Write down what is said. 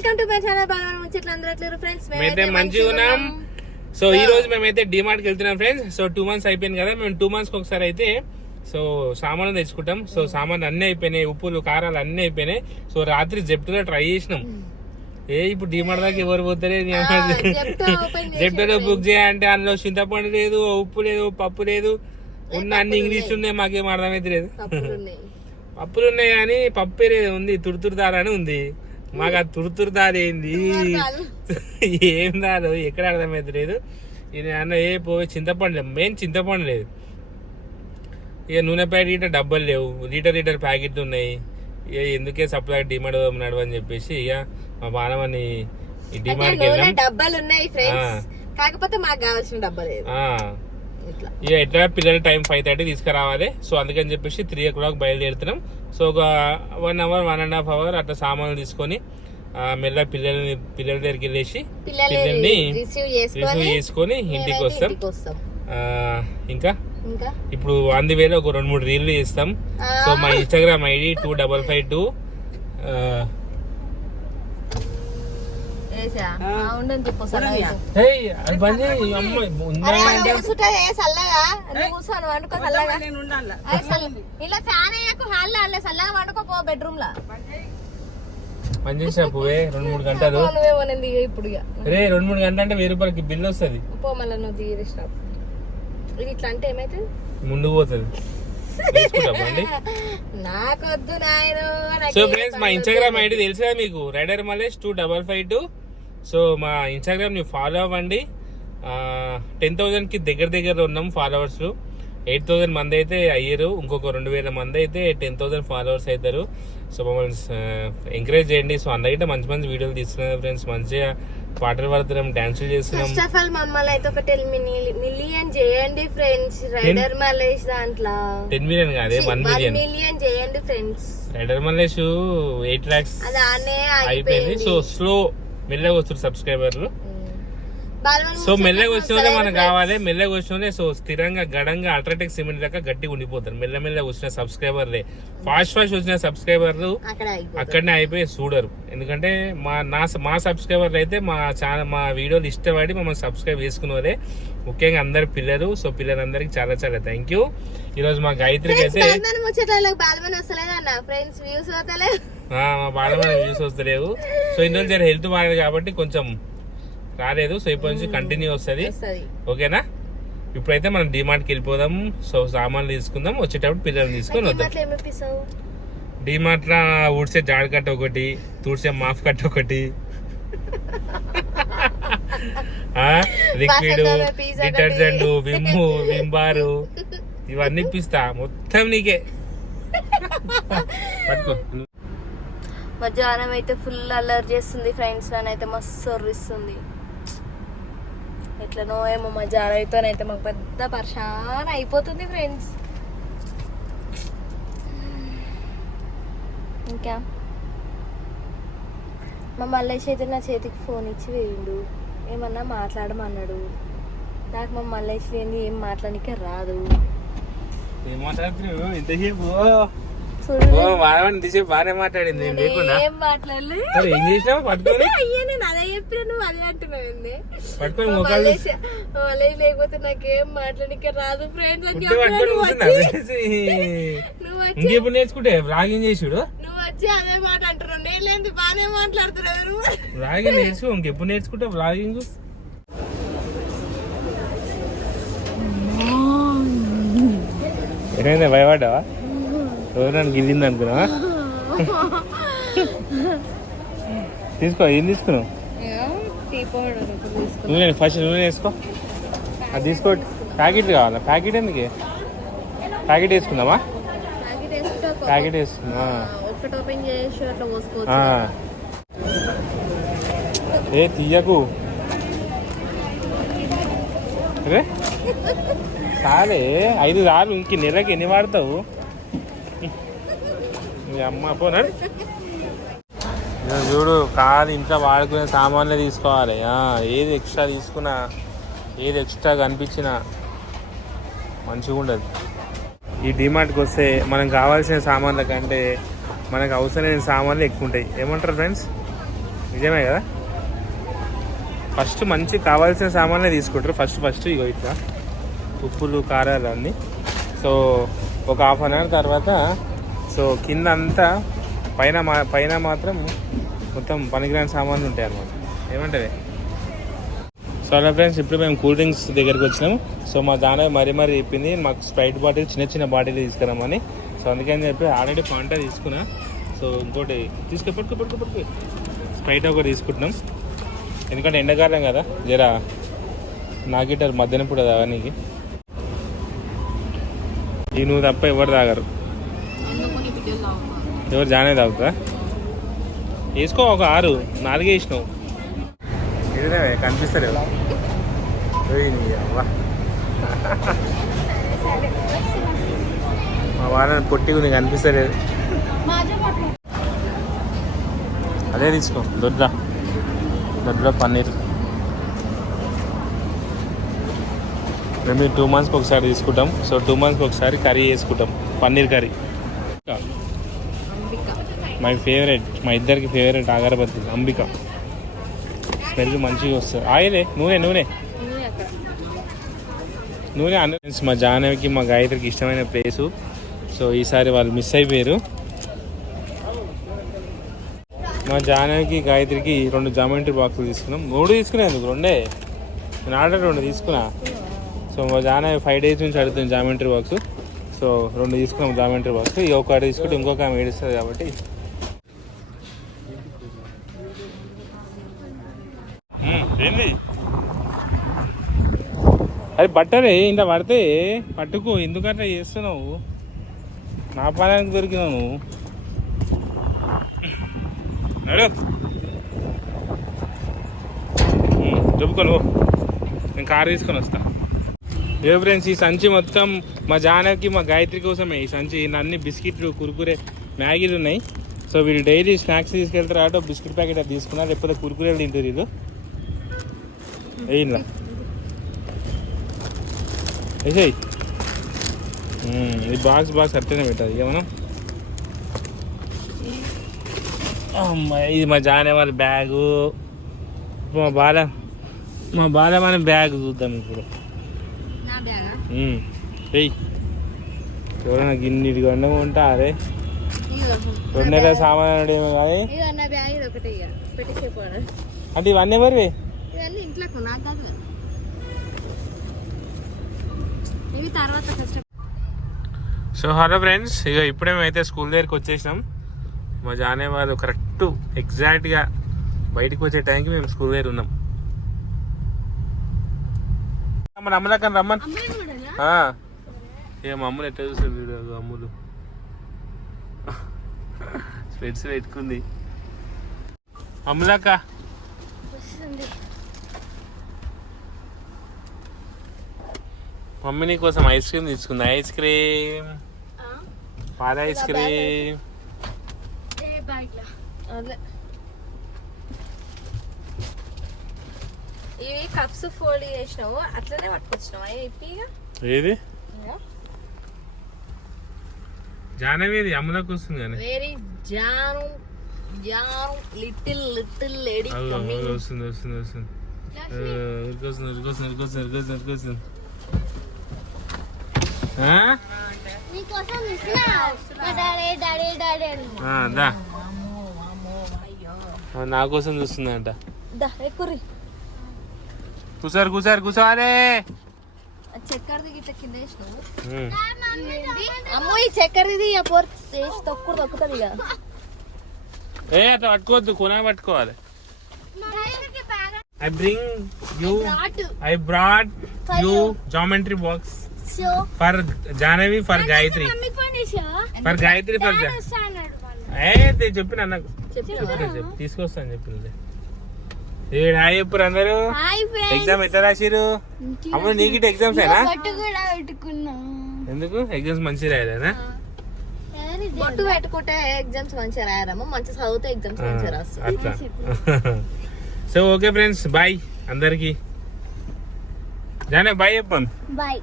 Welcome to my channel Balamani ముచ్చట్లు అందరూ ఎట్లా ఫ్రెండ్స్ మేమైతే మంచిగా ఉన్నాం. సో ఈ రోజు మేమైతే డిమార్ట్ కి వెళ్తున్నాం ఫ్రెండ్స్. సో 2 months అయిపోయింది కదా, మేము 2 months ఒకసారి అయితే సో సామాన్లు తెచ్చుకుంటాం. సో సామాన్లు అన్ని అయిపోయినాయి, ఉప్పులు కారాలు అన్ని అయిపోయినాయి. సో రాత్రి జెప్టోలో ట్రై చేసినాం. ఇప్పుడు డిమార్ట్ దాకా ఎవరు పోతారే, జెప్టోలో బుక్ చేయాలంటే అందులో చింతపండు లేదు, ఉప్పు లేదు, పప్పు లేదు, ఉన్న అన్ని ఇంగ్లీష్ ఉన్నాయి, మాకేం అర్థమైతే లేదు. పప్పులు ఉన్నాయి కానీ పప్పు లేదు, ఉంది తుడుతురు దార అని ఉంది. మాకు ఆ తుడుతురు దారి ఏంది ఏం దారు ఎక్కడ అర్థమైతే లేదు. అన్న పోయి చింతపండు లేదు, మెయిన్ చింతపండు లేదు. ఇక నూనె ప్యాకెట్ డబ్బాలు లేవు, లీటర్ ప్యాకెట్లు ఉన్నాయి. ఇక ఎందుకే సప్లై డిమాండ్ నడవని చెప్పేసి ఇక మా బాణమని డిమాండ్కి వెళ్ళాం. డబ్బాలు ఉన్నాయి కాకపోతే మాకు కావాల్సిన డబ్బా లేదు. ఇక ఎట్లా పిల్లల టైం 5:30 తీసుకురావాలి. సో అందుకని చెప్పేసి 3 o'clock బయలుదేరుతున్నాం. సో ఒక 1 hour 1.5 hours అట్లా సామాన్లు తీసుకొని మెల్ల పిల్లల దగ్గరికి వెళ్ళేసి పిల్లల్ని రిసీవ్ చేసుకొని ఇంటికి వస్తాం. ఇంకా ఇప్పుడు అంది వేళ ఒక 2-3 రీళ్లు చేస్తాం. సో మా ఇన్స్టాగ్రామ్ ఐడి 2552 పనిచేసా పోవే 2-3 గంటలు. ఇప్పుడు 2-3 గంటలు అంటే 1000 రూపాయలకి బిల్ వస్తుంది. ఇట్లా అంటే ఏమైతే ముందుకు పోతుంది. నాకొద్దు నాయన. సో ఫ్రెండ్స్ మా ఇన్స్టాగ్రామ్ ఐడి తెలుసా మీకు, రైడర్ మలేష్ 2552. సో మా ఇన్స్టాగ్రామ్ ని ఫాలో అవ్వండి. 10,000 కి దగ్గర ఉన్నాం ఫాలోవర్స్. 8,000 మంది అయితే అయ్యారు, ఇంకొక 2,000 మంది అయితే 10,000 ఫాలోవర్స్ అవుతారు. సో మమ్మల్ని ఎంకరేజ్ చేయండి. సో అందరికీ మంచి వీడియోలు తీస్తున్నాం ఫ్రెండ్స్, మంచిగా పాటలు పాడుతున్నాం, డాన్సులు చేస్తున్నాం. ఫస్ట్ ఆఫ్ ఆల్ మమ్మల్ని అయితే ఒక 10 million చేయండి ఫ్రెండ్స్. రైడర్ మలేష్ దాంట్లో 10 million కాదే 1 million చేయండి ఫ్రెండ్స్. రైడర్ మలేష్ 8 lakhs అయిపోయింది. సో స్లో మెల్లగా వస్తారు సబ్స్క్రైబర్లు. సో మెల్లగా వచ్చిన మనకు కావాలి, మెల్లగా వచ్చిన సో స్థిరంగా గడంగా అల్ట్రాటెక్ సిమెంట్ దాకా గట్టిగా ఉండిపోతారు. మెల్లమెల్లగా వచ్చిన సబ్స్క్రైబర్లే. ఫాస్ట్ వచ్చిన సబ్స్క్రైబర్లు అక్కడనే అయిపోయి చూడరు. ఎందుకంటే మా సబ్స్క్రైబర్లు అయితే మా ఛానల్ మా వీడియోలు ఇష్టపడి మమ్మల్ని సబ్స్క్రైబ్ చేసుకునే ముఖ్యంగా అందరు పిల్లలు. సో పిల్లలందరికి చాలా చాలా థ్యాంక్ యూ. ఈ రోజు మా గాయత్రికి అయితే మా బాలమని వ్యూస్ వస్తలేవు. సో ఇన్ని రోజులు హెల్త్ బాగాలేదు కాబట్టి కొంచెం రాలేదు. సో ఇప్పటి నుంచి కంటిన్యూ వస్తుంది, ఓకేనా? ఇప్పుడైతే మనం డిమార్ట్ కి వెళ్ళిపోదాం. సో సామాన్లు తీసుకుందాం, వచ్చేటప్పుడు పిల్లల్ని తీసుకొని వద్దాం. డిమార్ట్ లా ఊడ్చే జాడ కట్ట ఒకటి, తుడిచే మాఫ్ కట్ట ఒకటి, లిక్విడ్, డిటర్జెంట్, విమ్ బారు ఇవన్నీ ఇప్పిస్తా మొత్తం నీకే. పట్టుకో. మధ్యాహ్నం అయితే ఫుల్ అల్లరి చేస్తుంది ఫ్రెండ్స్, నన్నైతే మస్తు సొర్రిస్తుంది. ఎట్లనో ఏమో మధ్యాహ్నం అయితే మాకు పెద్ద పరేషాన్ అయిపోతుంది ఫ్రెండ్స్. ఇంకా మా మల్లేష్ అయితే నా చేతికి ఫోన్ ఇచ్చి వేయండు, ఏమన్నా మాట్లాడమన్నాడు. నాకు మా మల్లేష్ లేని ఏం మాట్లాడనికే రాదు. బాగానే మాట్లాడింది. ఏం మాట్లాడలేదు, ఏం చేసినావు? పట్టుకొని నేను అదే చెప్పిన, నువ్వు అదే అంటున్నావు. పట్టుకొని లేకపోతే నాకేం మాట్లాడనికే రాదు ఫ్రెండ్స్. ఇంకెప్పుడు నేర్చుకుంటే వ్లాగింగ్ చేసుడు. నువ్వు వచ్చి అదే మాట అంటున్నావు, నేను లేదు బాగానే మాట్లాడుతున్నావు. వ్లాగింగ్ నేర్చుకో, ఇంకెప్పుడు నేర్చుకుంటే వ్లాగింగ్. ఏమైందా, భయపడ్డావా? ఎవరైనా గిల్లింది అనుకున్నావా? తీసుకో, ఏం తీసుకున్నావు? నూనె ఫస్ట్ నూనె వేసుకో, అది తీసుకో. ప్యాకెట్లు కావాలా? ప్యాకెట్ ఎందుకు? ప్యాకెట్ వేసుకుందామా? ప్యాకెట్ వేసుకుందా? ఏ తీయకు రే, చాలే 5 సార్లు. ఇంక నెలకి ఎన్ని వాడతావు? అమ్మ పోనా చూడు, కాదు ఇంట్లో వాడుకునే సామాన్లే తీసుకోవాలి. ఏది ఎక్స్ట్రా తీసుకున్నా, ఏది ఎక్స్ట్రా కనిపించినా మంచిగా ఉండదు. ఈ డిమార్ట్కి వస్తే మనకు కావాల్సిన సామాన్ల కంటే మనకు అవసరమైన సామాన్లు ఎక్కువ ఉంటాయి. ఏమంటారు ఫ్రెండ్స్? నిజమే కదా. ఫస్ట్ మంచి కావాల్సిన సామాన్లే తీసుకుంటారు. ఫస్ట్ ఇగో ఇట్లా ఉప్పులు కారాలు అన్నీ. సో ఒక హాఫ్ అన్ అవర్ తర్వాత సో కింద అంతా పైన మాత్రం మొత్తం పనికిరాని సామాన్లు ఉంటాయి అన్నమాట. ఏమంటారు? సో అలా ఫ్రెండ్స్, ఇప్పుడు మేము కూల్ డ్రింక్స్ దగ్గరికి వచ్చినాము. సో మా దాన మరీ చెప్పింది మాకు స్ప్రైట్ బాటిల్ చిన్న బాటిల్ తీసుకురామని. సో అందుకని చెప్పి ఆల్రెడీ ఫాంటా తీసుకున్నా. సో ఇంకోటి పట్టుకో స్ప్రైట్ ఒకటి తీసుకుంటున్నాం. ఎందుకంటే ఎండాకాలం కదా, జర నాకిటర్ మధ్యాహ్నం పూట తాగనీకి. ఈ నువ్వు తప్ప ఎవరు తాగరు. ఎవరు జానే తాగుతా? వేసుకో ఒక 6 4 వేసినావు. ఇదే కనిపిస్తలేవు. మా వాళ్ళని పొట్టి నీకు కనిపిస్తలేదు. అదే తీసుకో, దొడ్లో పన్నీర్. మేము 2 monthsకి ఒకసారి తీసుకుంటాం. సో 2 monthsకి ఒకసారి కర్రీ చేసుకుంటాం, పన్నీర్ కర్రీ. మై ఫేవరెట్, మా ఇద్దరికి ఫేవరెట్ అగరబత్తి అంబిక. స్మెల్ మంచిగా వస్తుంది. ఆయిలే నూనె అన్న. మా జాహ్నవికి మా గాయత్రికి ఇష్టమైన ప్లేసు. సో ఈసారి వాళ్ళు మిస్ అయిపోయారు. మా జాహ్నవికి గాయత్రికి 2 జామెంట్రీ బాక్సులు తీసుకున్నాం. 3 తీసుకునేందుకు 2 నేను ఆర్డర్ 2 తీసుకున్నా. సో మా జాహ్నవి 5 days నుంచి అడుగుతుంది జామెంట్రీ బాక్స్. సో 2 తీసుకున్నాం జామెంట్రీ బాక్స్. ఈ ఒకటి తీసుకుంటే ఇంకొక ఆమె ఏడుస్తుంది కాబట్టి. ఏంది అది బట్టరే ఇంత పడితే పట్టుకో. ఎందుకంటే చేస్తున్నావు, నా పాలనకు దొరికినావు నువ్వు. చెప్పుకో నువ్వు, నేను కారు తీసుకొని వస్తా. ఏ ఫ్రెండ్స్, ఈ సంచి మొత్తం మా జానకి మా గాయత్రి కోసమే. ఈ సంచి అన్ని బిస్కెట్లు, కుర్కురే, మ్యాగీలు ఉన్నాయి. సో వీళ్ళు డైలీ స్నాక్స్ తీసుకెళ్తారు ఆటో. బిస్కెట్ ప్యాకెట్ అది తీసుకున్నారు, లేకపోతే కుర్కురేలు తింటారు వీళ్ళు. వేయండిలా వేసేయి. ఈ బాక్స్ అట్టనే పెట్టాలి ఇక మనం. ఇది మా జానే వాళ్ళ బ్యాగు. మా బాల మన బ్యాగ్ చూద్దాం ఇప్పుడు. వెయ్యి ఎవరైనా గిన్నెటి గండం ఉంటా. అరే 2 నెలల సామాన్ ఏమో కానీ అంటే ఇవన్నీ ఎవరివి? సో హలో ఫ్రెండ్స్, ఇక ఇప్పుడే మేమైతే స్కూల్ దగ్గరికి వచ్చేసినాం. మా జానే వాళ్ళు కరెక్ట్ ఎగ్జాక్ట్గా బయటకు వచ్చే టైంకి మేము స్కూల్ దగ్గర ఉన్నాం. మన అమ్మలక్కని రమ్మని. ఇక మా అమ్ములు ఎట్లా చూస్తుంది వీడియో. అమ్ములు స్పెట్స్ పెట్టుకుంది. అమ్ములక్క మమ్మీ నీ కోసం ఐస్ క్రీమ్ తీసుకుంది. ఐస్ క్రీమ్, పాల ఐస్ క్రీమ్. ఇవి కప్స్ ఫోల్డ్ చేసినావు, అట్లనే పట్టుకొచ్చినావు. ఏది జానవి అమ్మలోకి వస్తుంది కానీ వెరీ జాను లిటిల్ లేడీ వస్తుంది. నా కోసం చూస్తుందంట. కూర్చోరే. చక్కెరది గిట్ల కింద వేసినావు. అమ్మో ఈ చక్కెరది తొక్కుతుంది ఇక. అట్లా పట్టుకోవద్దు, కొన పట్టుకోవాలి. I brought you geometry box for Jahnavi, for Gayatri. For Gayatri, for చెప్పిన అన్నకు తీసుకొస్తాను చెప్పింది. హాయ్ ఎప్పుడు అందరు. ఎగ్జామ్ ఎట్లా రాసిరు? అమ్మ నీకు ఎగ్జామ్స్ అయినా? ఎందుకు ఎగ్జామ్స్ మంచిగా రాయలేనా? బొట్టు పెట్టుకుంటే ఎగ్జామ్స్ మంచిగా రాయరమ్మా, మంచిగా చదివితే ఎగ్జామ్స్ మంచిగా రాస్తారు. అట్లా. సో ఓకే ఫ్రెండ్స్, బాయ్ అందరికి. జానే బాయ్ చెప్పాను. బాయ్.